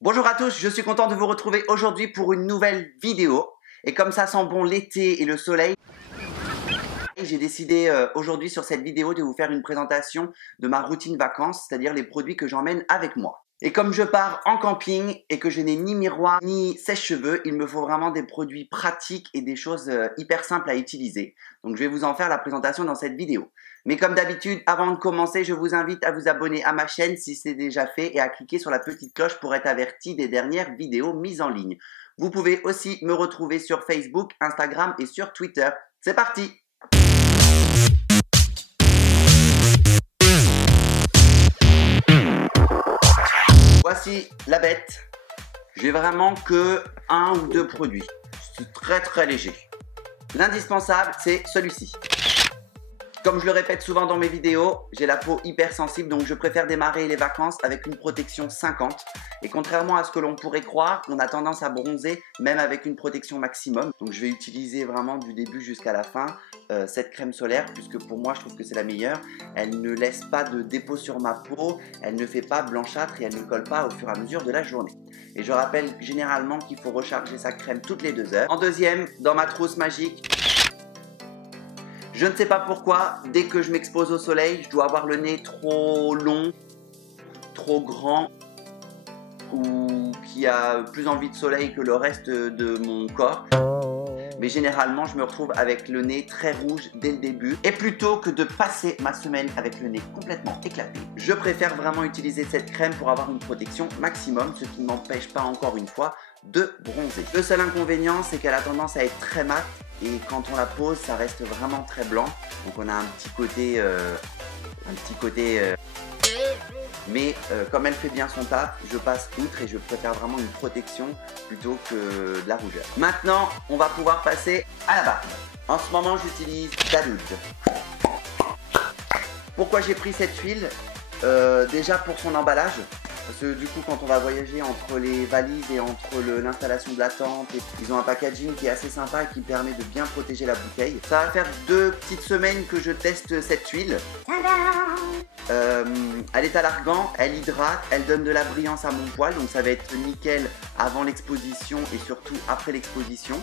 Bonjour à tous, je suis content de vous retrouver aujourd'hui pour une nouvelle vidéo. Et comme ça sent bon l'été et le soleil, j'ai décidé aujourd'hui sur cette vidéo de vous faire une présentation de ma routine vacances, c'est-à-dire les produits que j'emmène avec moi. Et comme je pars en camping et que je n'ai ni miroir ni sèche-cheveux, il me faut vraiment des produits pratiques et des choses hyper simples à utiliser. Donc je vais vous en faire la présentation dans cette vidéo. Mais comme d'habitude, avant de commencer, je vous invite à vous abonner à ma chaîne si c'est déjà fait et à cliquer sur la petite cloche pour être averti des dernières vidéos mises en ligne. Vous pouvez aussi me retrouver sur Facebook, Instagram et sur Twitter. C'est parti! Voici la bête. J'ai vraiment que un ou deux produits. C'est très léger. L'indispensable, c'est celui-ci. Comme je le répète souvent dans mes vidéos, j'ai la peau hyper sensible, donc je préfère démarrer les vacances avec une protection 50. Et contrairement à ce que l'on pourrait croire, on a tendance à bronzer même avec une protection maximum. Donc je vais utiliser vraiment du début jusqu'à la fin cette crème solaire, puisque pour moi je trouve que c'est la meilleure. Elle ne laisse pas de dépôt sur ma peau, elle ne fait pas blanchâtre et elle ne colle pas au fur et à mesure de la journée. Et je rappelle généralement qu'il faut recharger sa crème toutes les 2 heures. En deuxième, dans ma trousse magique, je ne sais pas pourquoi, dès que je m'expose au soleil, je dois avoir le nez trop long, trop grand, ou qui a plus envie de soleil que le reste de mon corps. Mais généralement, je me retrouve avec le nez très rouge dès le début. Et plutôt que de passer ma semaine avec le nez complètement éclaté, je préfère vraiment utiliser cette crème pour avoir une protection maximum, ce qui ne m'empêche pas encore une fois de bronzer. Le seul inconvénient, c'est qu'elle a tendance à être très mate. Et quand on la pose, ça reste vraiment très blanc. Donc on a un petit côté... Mais comme elle fait bien son taf, je passe outre et je préfère vraiment une protection plutôt que de la rougeur. Maintenant, on va pouvoir passer à la barbe. En ce moment, j'utilise Daloud. Pourquoi j'ai pris cette huile? Déjà pour son emballage. Parce que du coup, quand on va voyager entre les valises et entre l'installation de la tente, ils ont un packaging qui est assez sympa et qui permet de bien protéger la bouteille. Ça va faire 2 petites semaines que je teste cette huile. Elle est à l'argan, elle hydrate, elle donne de la brillance à mon poil, donc ça va être nickel avant l'exposition et surtout après l'exposition.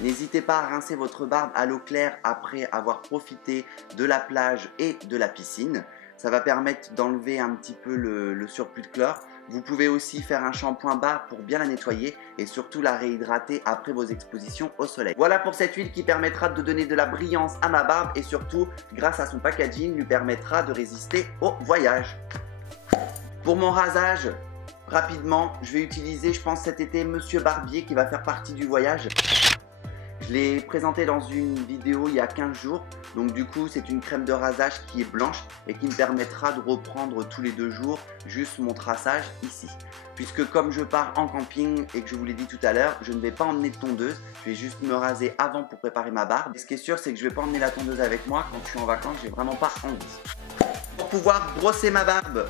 N'hésitez pas à rincer votre barbe à l'eau claire après avoir profité de la plage et de la piscine. Ça va permettre d'enlever un petit peu le surplus de chlore. Vous pouvez aussi faire un shampoing barbe pour bien la nettoyer et surtout la réhydrater après vos expositions au soleil. Voilà pour cette huile qui permettra de donner de la brillance à ma barbe et surtout, grâce à son packaging, lui permettra de résister au voyage. Pour mon rasage, rapidement, je vais utiliser, je pense cet été, Monsieur Barbier qui va faire partie du voyage. Je l'ai présenté dans une vidéo il y a 15 jours. Donc du coup, c'est une crème de rasage qui est blanche et qui me permettra de reprendre tous les 2 jours juste mon traçage ici. Puisque comme je pars en camping et que je vous l'ai dit tout à l'heure, je ne vais pas emmener de tondeuse. Je vais juste me raser avant pour préparer ma barbe. Et ce qui est sûr, c'est que je ne vais pas emmener la tondeuse avec moi. Quand je suis en vacances, j'ai vraiment pas envie. Pour pouvoir brosser ma barbe,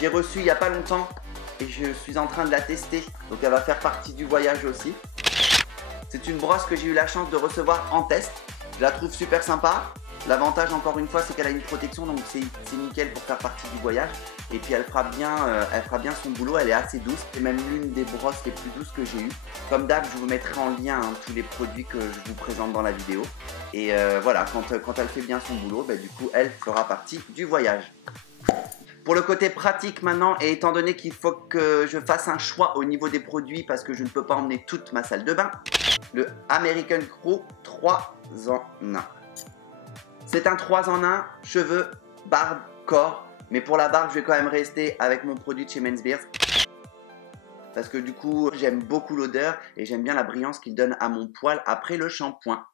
j'ai reçu il n'y a pas longtemps et je suis en train de la tester. Donc elle va faire partie du voyage aussi. C'est une brosse que j'ai eu la chance de recevoir en test. Je la trouve super sympa. L'avantage encore une fois, c'est qu'elle a une protection, donc c'est nickel pour faire partie du voyage. Et puis elle fera bien son boulot, elle est assez douce. C'est même l'une des brosses les plus douces que j'ai eues. Comme d'hab, je vous mettrai en lien tous les produits que je vous présente dans la vidéo. Et voilà, quand elle fait bien son boulot, du coup, elle fera partie du voyage. Pour le côté pratique maintenant, et étant donné qu'il faut que je fasse un choix au niveau des produits parce que je ne peux pas emmener toute ma salle de bain, le American Crew 3 en 1. C'est un 3 en 1, cheveux, barbe, corps. Mais pour la barbe, je vais quand même rester avec mon produit de chez Men's Beers. Parce que du coup, j'aime beaucoup l'odeur et j'aime bien la brillance qu'il donne à mon poil après le shampoing.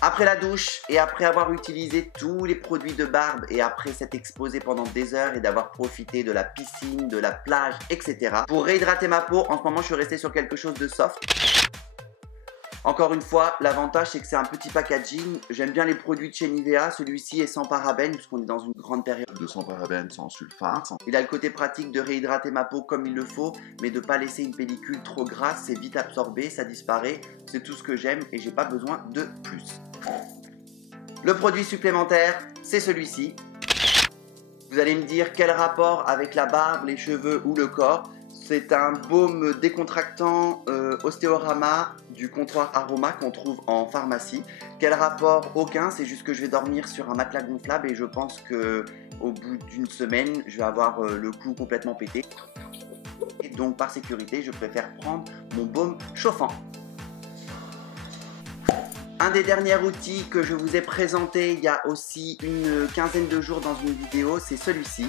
Après la douche et après avoir utilisé tous les produits de barbe et après s'être exposé pendant des heures et d'avoir profité de la piscine, de la plage, etc. Pour réhydrater ma peau, en ce moment je suis resté sur quelque chose de soft. Encore une fois, l'avantage c'est que c'est un petit packaging. J'aime bien les produits de chez Nivea. Celui-ci est sans parabènes puisqu'on est dans une grande période de sans parabènes, sans sulfate. Il a le côté pratique de réhydrater ma peau comme il le faut, mais de ne pas laisser une pellicule trop grasse. C'est vite absorbé, ça disparaît. C'est tout ce que j'aime et j'ai pas besoin de plus. Le produit supplémentaire, c'est celui-ci. Vous allez me dire quel rapport avec la barbe, les cheveux ou le corps. C'est un baume décontractant Ostéorama du comptoir Aroma qu'on trouve en pharmacie. Quel rapport? Aucun, c'est juste que je vais dormir sur un matelas gonflable et je pense que au bout d'une semaine, je vais avoir le cou complètement pété. Et donc par sécurité, je préfère prendre mon baume chauffant. Un des derniers outils que je vous ai présenté il y a aussi une quinzaine de jours dans une vidéo, c'est celui-ci.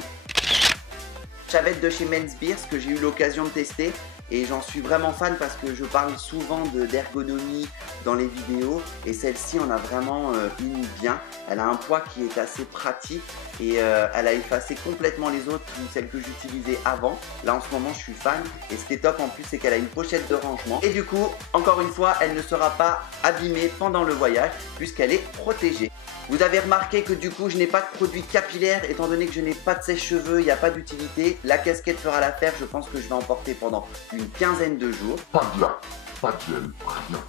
Chavette de chez Men's Beers que j'ai eu l'occasion de tester et j'en suis vraiment fan parce que je parle souvent d'ergonomie dans les vidéos et celle-ci en a vraiment une bien. Elle a un poids qui est assez pratique et elle a effacé complètement les autres, celles que j'utilisais avant. Là en ce moment je suis fan et ce qui est top en plus c'est qu'elle a une pochette de rangement et du coup encore une fois elle ne sera pas abîmée pendant le voyage puisqu'elle est protégée. Vous avez remarqué que du coup je n'ai pas de produit capillaire étant donné que je n'ai pas de sèche-cheveux, il n'y a pas d'utilité. La casquette fera l'affaire, je pense que je vais en porter pendant une quinzaine de jours. Pas de glace, pas de gel, rien.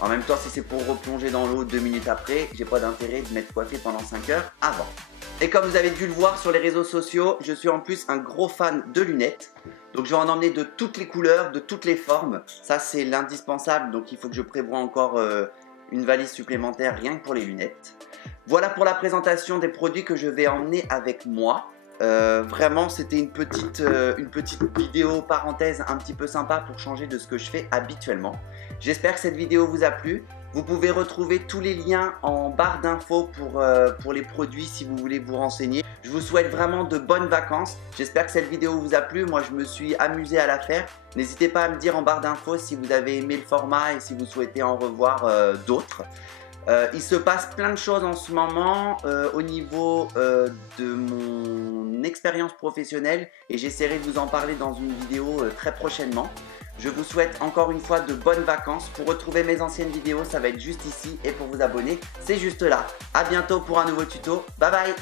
En même temps si c'est pour replonger dans l'eau 2 minutes après, j'ai pas d'intérêt de m'être coiffé pendant 5 heures avant. Et comme vous avez dû le voir sur les réseaux sociaux, je suis en plus un gros fan de lunettes. Donc je vais en emmener de toutes les couleurs, de toutes les formes. Ça c'est l'indispensable, donc il faut que je prévoie encore une valise supplémentaire rien que pour les lunettes. Voilà pour la présentation des produits que je vais emmener avec moi. Vraiment c'était une petite vidéo parenthèse un petit peu sympa pour changer de ce que je fais habituellement. J'espère que cette vidéo vous a plu. Vous pouvez retrouver tous les liens en barre d'infos pour les produits si vous voulez vous renseigner. Je vous souhaite vraiment de bonnes vacances. J'espère que cette vidéo vous a plu. Moi je me suis amusé à la faire. N'hésitez pas à me dire en barre d'infos si vous avez aimé le format et si vous souhaitez en revoir d'autres. Il se passe plein de choses en ce moment au niveau de mon expérience professionnelle et j'essaierai de vous en parler dans une vidéo très prochainement. Je vous souhaite encore une fois de bonnes vacances. Pour retrouver mes anciennes vidéos, ça va être juste ici et pour vous abonner, c'est juste là. A bientôt pour un nouveau tuto. Bye bye.